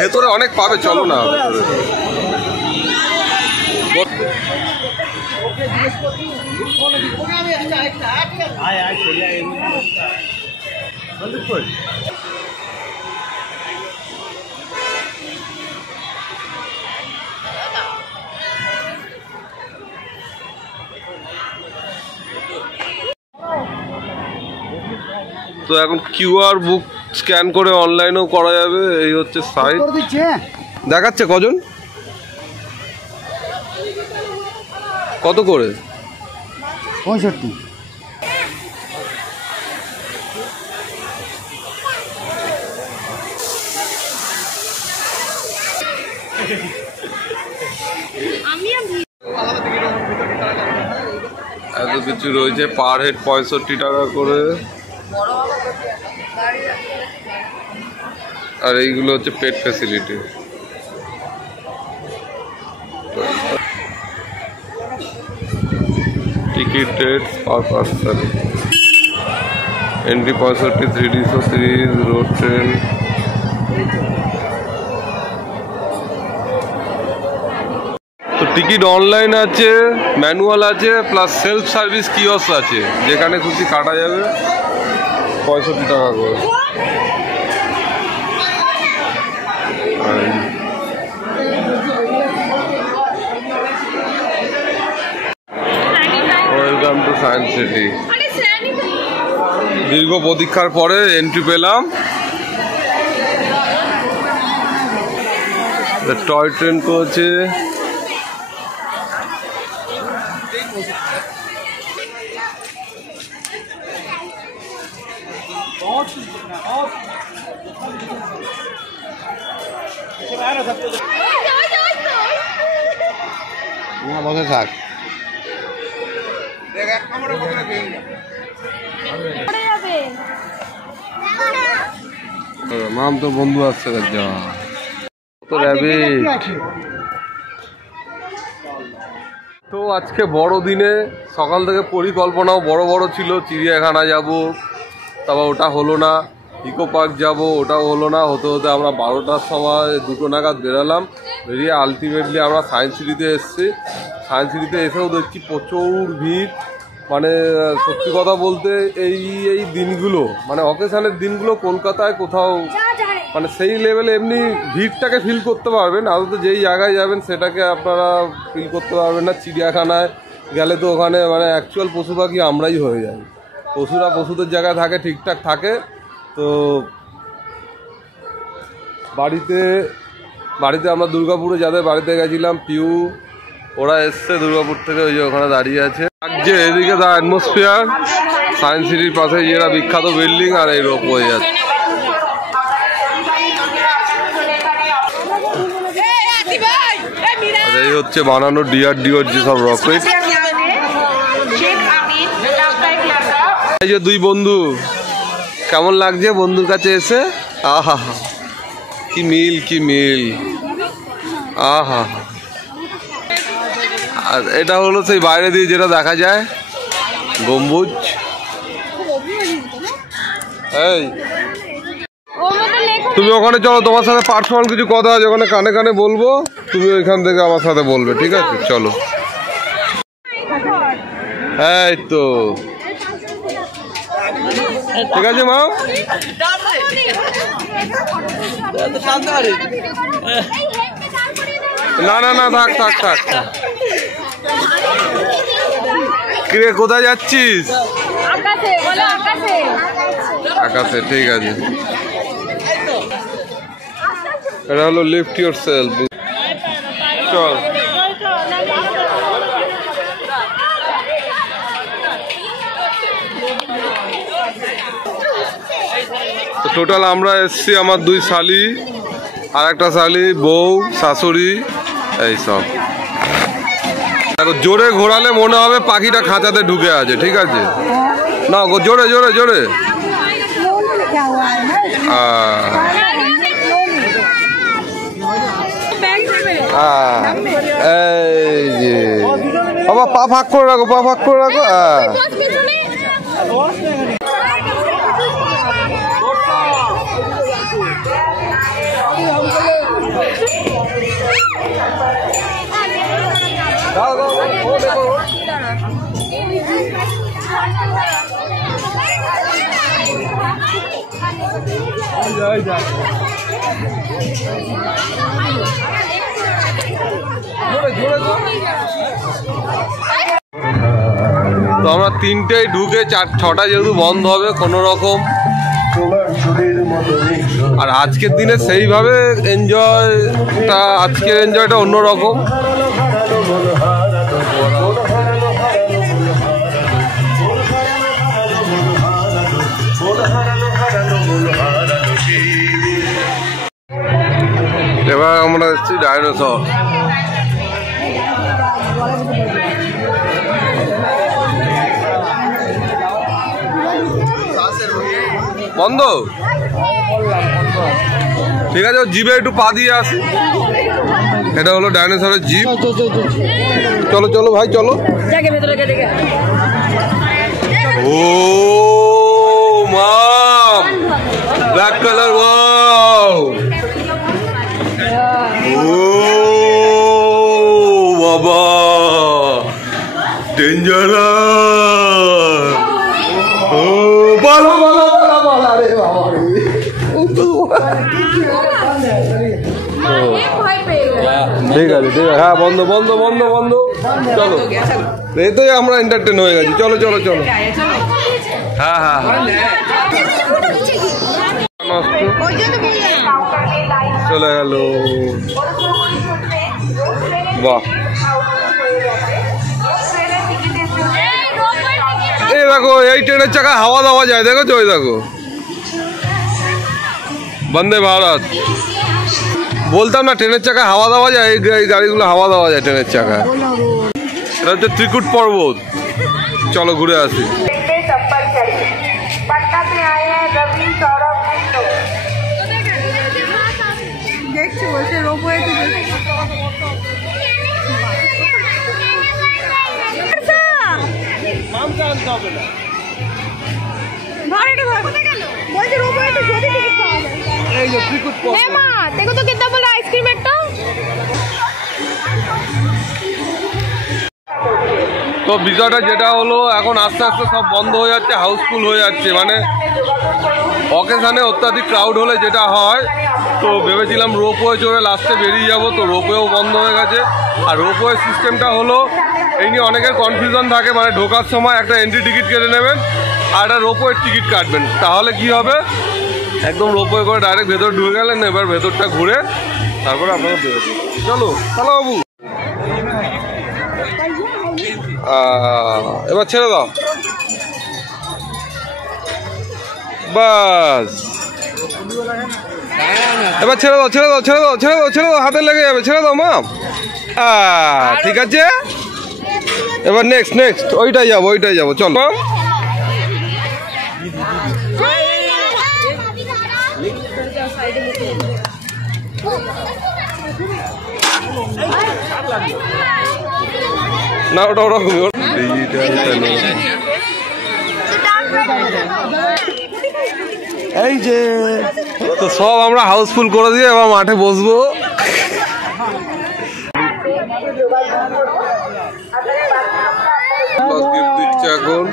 ভেতরে অনেক পাবে, চলো না। তো এখন কিউআর বুক স্ক্যান করে অনলাইনেও করা যাবে। এই হচ্ছে সাইট, দেখাচ্ছে কজন কত করে। 65। এত কিছু রয়েছে, পার হেড 65 টাকা করে। আর এইগুলো হচ্ছে pet facility. Ticket rate per person, entry 65, 3D show series, road train. তো টিকিট অনলাইন আছে, ম্যানুয়াল আছে, প্লাস সেলফ সার্ভিস কিওস্ক আছে, যেখানে খুশি কাটা যাবে 65 টাকা করে। Welcome to Science City. দীর্ঘ প্রতীক্ষার পরে এন্ট্রি পেলাম। টয় ট্রেন করছে, বসে থাক। মাম তো বন্ধু আসছে, তো তো আজকে বড় দিনে সকাল থেকে পরিকল্পনাও বড় বড় ছিল, চিড়িয়াখানা যাব, তারপর ওটা হলো না, ইকো পার্ক যাব, ওটাও হলো না। হতে হতে আমরা 12টার সময় 2টো নাগাদ বেরালাম। বেরিয়ে আলটিমেটলি আমরা সায়েন্স সিটিতে এসেছি। সায়েন্স সিটিতে এসেও দেখছি প্রচুর ভিড়। মানে সত্যি কথা বলতে এই দিনগুলো, মানে অকেশনের দিনগুলো কলকাতায় কোথাও মানে সেই লেভেলে এমনি ভিড়টাকে ফিল করতে পারবেন। আদত যেই জায়গায় যাবেন সেটাকে আপনারা ফিল করতে পারবেন না। চিড়িয়াখানায় গেলে তো ওখানে মানে অ্যাকচুয়াল পশু পাখি আমরাই হয়ে যাই। পশুরা পশুদের জায়গায় থাকে, ঠিকঠাক থাকে। তো বাড়িতে আমরা দুর্গাপুরে যাদের বাড়িতে গেছিলাম, পিউ ওরা এসছে দুর্গাপুর থেকে, ওই যে ওখানে দাঁড়িয়ে আছে। যে এদিকে দা অ্যাটমসফিয়ার, সায়েন্স সিটির পাশে যেটা বিখ্যাত বিল্ডিং, আর এই রোপ হয়ে যাচ্ছে। এই হচ্ছে বানানো ডিআরডিওর যেসব রকেট। এই যে দুই বন্ধু, কেমন লাগছে বন্ধুর কাছে এসে? আহা, কি মিল, আহা। আর এটা হলো সেই বাইরে দিয়ে যেটা দেখা যায় গম্বুজ। এই তুমি ওখানে চলো, তোমার সাথে পার্সোনাল কিছু কথা আছে, ওখানে কানে কানে বলবো, তুমি ওইখান থেকে আমার সাথে বলবে, ঠিক আছে? চলো। এই তো ঠিক আছে মা। না থাক। কিরে কোথায় যাচ্ছিস? আকাশে, ঠিক আছে। এটা হলো লিফট ইউর সেলফ। চল। তো টোটাল আমরা এসছি, আমার 2 শালি, আর একটা শালি, বউ, শাশুড়ি, এইসব। দেখো জোরে ঘোরালে মনে হবে পাখিটা খাঁচাতে ঢুকে আছে, ঠিক আছে? না জোরে এই যে বাবা, পা ফাঁক করে রাখো। তো আমরা 3টেই ঢুকে 6টা যেহেতু বন্ধ হবে কোনো রকম। আর আজকের দিনে সেইভাবে এনজয়টা, আজকের এনজয়টা অন্যরকম। এবার আমরা এসেছি ডাইনোসর। বন্ধ, ঠিক আছে, জিভে একটু পা দিয়ে আসি। এটা হলো ডাইনোসরের জিভ। চলো চলো ভাই চলো। ও মাম, ব্ল্যাক কালার, ওয়াও। ও বাবা, ডেঞ্জারাস। ও বলো বলো বলো বলো, আরে বাবা রে। ঠিক আছে ঠিক আছে, হ্যাঁ বন্ধ বন্ধ বন্ধ বন্ধ। চলো, এতে আমরা এন্টারটেন হয়ে গেছি। চলো চলো চলো। হ্যাঁ হ্যাঁ হ্যাঁ, চলে গেল। বাহ, এই দেখো, এই ট্রেনের চাকায় হাওয়া দেওয়া যায়, দেখো ওই দেখো, বন্দে ভারত। বলতাম না ট্রেনের চাকায় হাওয়া দেওয়া যায়, এই গাড়িগুলো হাওয়া দেওয়া যায় ট্রেনের চাকায়। এটা হচ্ছে ত্রিকুট পর্বত। চলো ঘুরে আসি। তো বিষয়টা যেটা হলো, এখন আস্তে আস্তে সব বন্ধ হয়ে যাচ্ছে, হাউসফুল হয়ে যাচ্ছে। মানে অকেশানে অত্যাধিক ক্রাউড হলে যেটা হয়, তো ভেবেছিলাম রোপওয়ে চড়ে লাস্টে বেরিয়ে যাব, তো রোপওয়েও বন্ধ হয়ে গেছে। আর রোপওয়ে সিস্টেমটা হলো, এই নিয়ে অনেকের কনফিউশন থাকে, মানে ঢোকার সময় একটা এন্ট্রি টিকিট কেটে নেবেন আর একটা রোপওয়ের টিকিট কাটবেন, তাহলে কি হবে, একদম রোপওয়ে করে ডাইরেক্ট ভেতর ঢুকে গেলেন। এবার ভেতরটা ঘুরে তারপরে আপনারা বেরোবেন। চলো চলো বাবু, এবার ছেড়ে দাও, বাস। এবার ছেড়ে দাও ছেড়ে দাও ছেড়ে দাও ছেড়ে দাও ছেড়ে দাও, হাতে লেগে যাবে, ছেড়ে দাও মা। ঠিক আছে, এবার নেক্সট নেক্সট ওইটাই যাবো, ওইটাই যাবো। চলো, না ওটা ওরকম। এই যে, তো সব আমরা হাউসফুল করে দিয়ে এবার মাঠে বসবো। এখন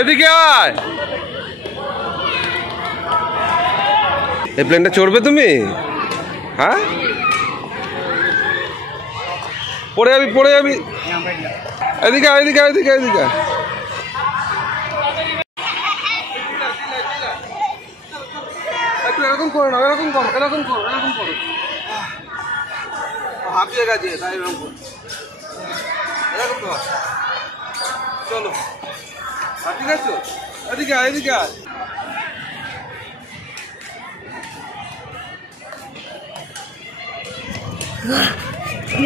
এদিকে আয়, এই প্লেনটা চড়বে তুমি? হ্যাঁ, পড়ে যাবি পড়ে যাবি। এদিকে এদিকে এদিকে এদিকে। এরকম করো না, এরকম করো, এরকম করো, এরকম করো। হাঁপিয়ে গেছে তাই এরকম করো, এরকম করো। চলো, ঠিক আছে, এদিকে এদিকে।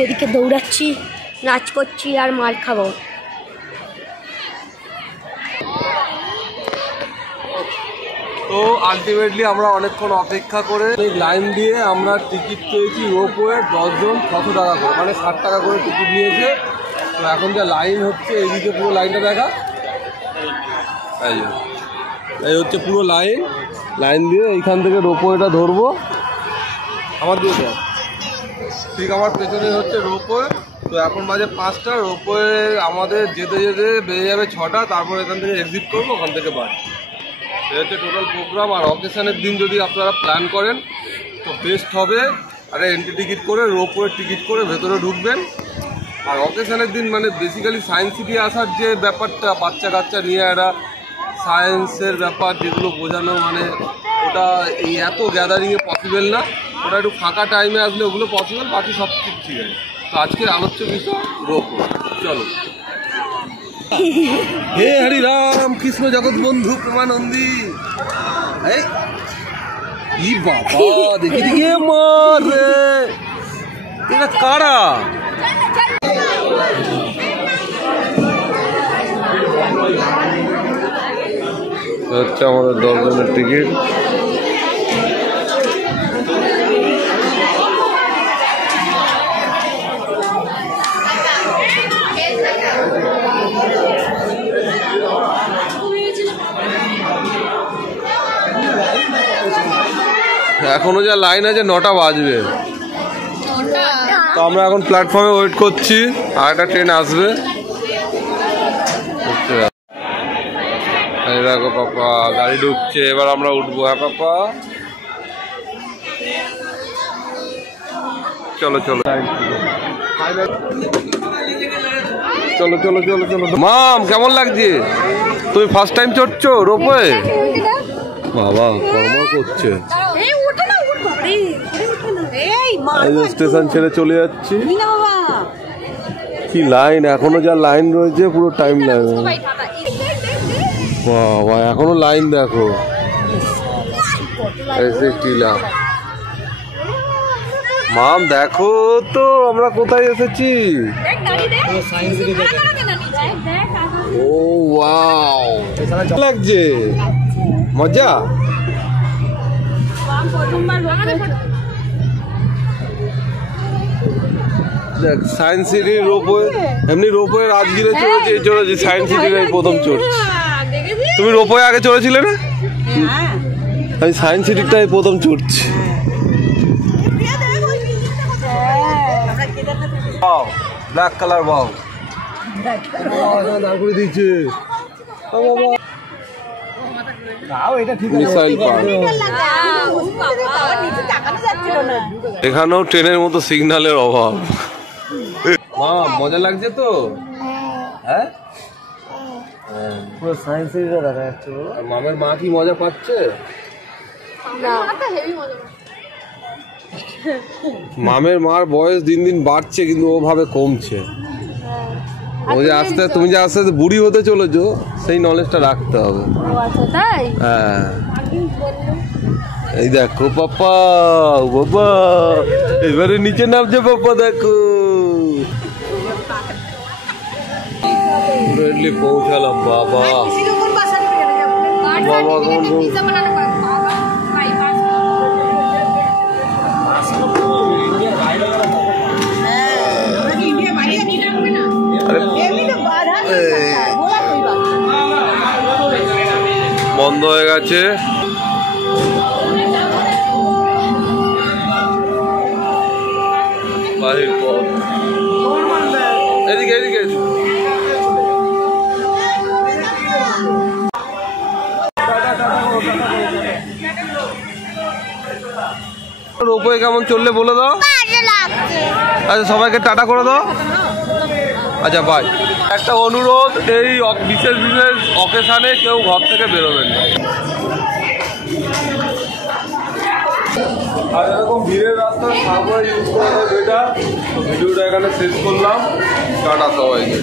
এদিকে দৌড়াচ্ছি, নাচ করছি আর মার খাবো। তো আলটিমেটলি আমরা অনেকক্ষণ অপেক্ষা করে লাইন দিয়ে আমরা টিকিট পেয়েছি রোপওয়ে। 10 জন 600 টাকা করে, মানে 60 টাকা করে টিকিট নিয়েছে। তো এখন যা লাইন হচ্ছে এইদিকে পুরো লাইনটা দেখা, এই হচ্ছে পুরো লাইন দিয়ে এইখান থেকে রোপওয়েটা ধরবো। আমার দিয়ে দেখ, ঠিক আমার পেছনে হচ্ছে রোপওয়ে। তো এখন বাজে 5টা, রোপওয়ে আমাদের যেতে যেতে বেজে যাবে 6টা, তারপর এখান থেকে এক্সিট করবো, ওখান থেকে বাড়ি। এই হচ্ছে টোটাল প্রোগ্রাম। আর অকেশনের দিন যদি আপনারা প্ল্যান করেন তো বেস্ট হবে, আরে এন্ট্রি টিকিট করে রোপওয়ের টিকিট করে ভেতরে ঢুকবেন। আর অকেশনের দিন মানে বেসিক্যালি সায়েন্স সিটি আসার যে ব্যাপারটা, বাচ্চা কাচ্চা নিয়ে একটা সায়েন্সের ব্যাপার যেগুলো বোঝানো, মানে ওটা এই এত গ্যাদারিংয়ে পসিবল না, ওটা একটু ফাঁকা টাইমে আসলে ওগুলো পসিবল, বাকি সব কিছু ঠিক আছে। তো আজকের আলোচ্য বিষয় রোপওয়ে। চলো। হে হরি রাম কৃষ্ণ জগৎ বন্ধু প্রেমানন্দী। এই ই বাবা, দেখি দিকে মারে, এটা কারা? হচ্ছে আমাদের 10 জনের টিকিট। এখনো যা লাইন আছে 9টা বাজবে। তো আমরা এখন প্ল্যাটফর্মে ওয়েট করছি, আর একটা ট্রেন আসবে। এই দেখো পাপা, গাড়ি ঢুকছে, এবার আমরা উঠবো। হ্যাঁ পাপা, চলো চলো চলো চলো চলো চলো। মাম কেমন লাগছে? তুমি ফার্স্ট টাইম চড়ছো রোপওয়ে? বাবা কর্ম করছে। স্টেশন ছেড়ে চলে যাচ্ছি। কি লাইন, এখনো যা লাইন রয়েছে পুরো টাইম লাগবে। বাবা এখনো লাইন দেখো। মাম দেখো তো আমরা কোথায় এসেছি। ও ওয়াও, লাগছে মজা। দেখ সায়েন্স সিটির রোপওয়ে, এমনি রোপওয়ে রাজগিরে চড়েছি, সায়েন্স সিটির প্রথম চড়ছি। তুমি রোপওয়ে আগে চড়েছিলে না? আমি সায়েন্স সিটিটাই প্রথম চড়ছি। ব্ল্যাক কালার বাউ দাঁড় করে দিয়েছে। এখানেও ট্রেনের মতো সিগন্যালের অভাব। মা মজা লাগছে তো? হ্যাঁ, পুরো সায়েন্স সিটিটা দেখা যাচ্ছে। মামের মা কি মজা পাচ্ছে? মামের মার বয়স দিন দিন বাড়ছে, কিন্তু ও ভাবে কমছে। ও যে আস্তে, তুমি যে আস্তে আস্তে বুড়ি হতে চলেছো, সেই নলেজটা রাখতে হবে। হ্যাঁ, এই দেখো পাপা, বাবা এবারে নিচে নামছে পাপা, দেখো পৌঁছালাম। বাবা বাবা বন্ধ হয়ে গেছে। বাহির পথ এদিকে এদিকে। রোপওয়ে কেমন চললে বলে দাও। আচ্ছা সবাইকে টাটা করে দাও। আচ্ছা বাই। একটা অনুরোধ, এই বিশেষ বিশেষ অকেশানে কেউ ঘর থেকে বেরোবেন না। আর এরকম ভিড়ের রাস্তা সাবওয়ে ইউজ করা বেটার। তো ভিডিওটা এখানে শেষ করলাম। টাটা সবাইকে।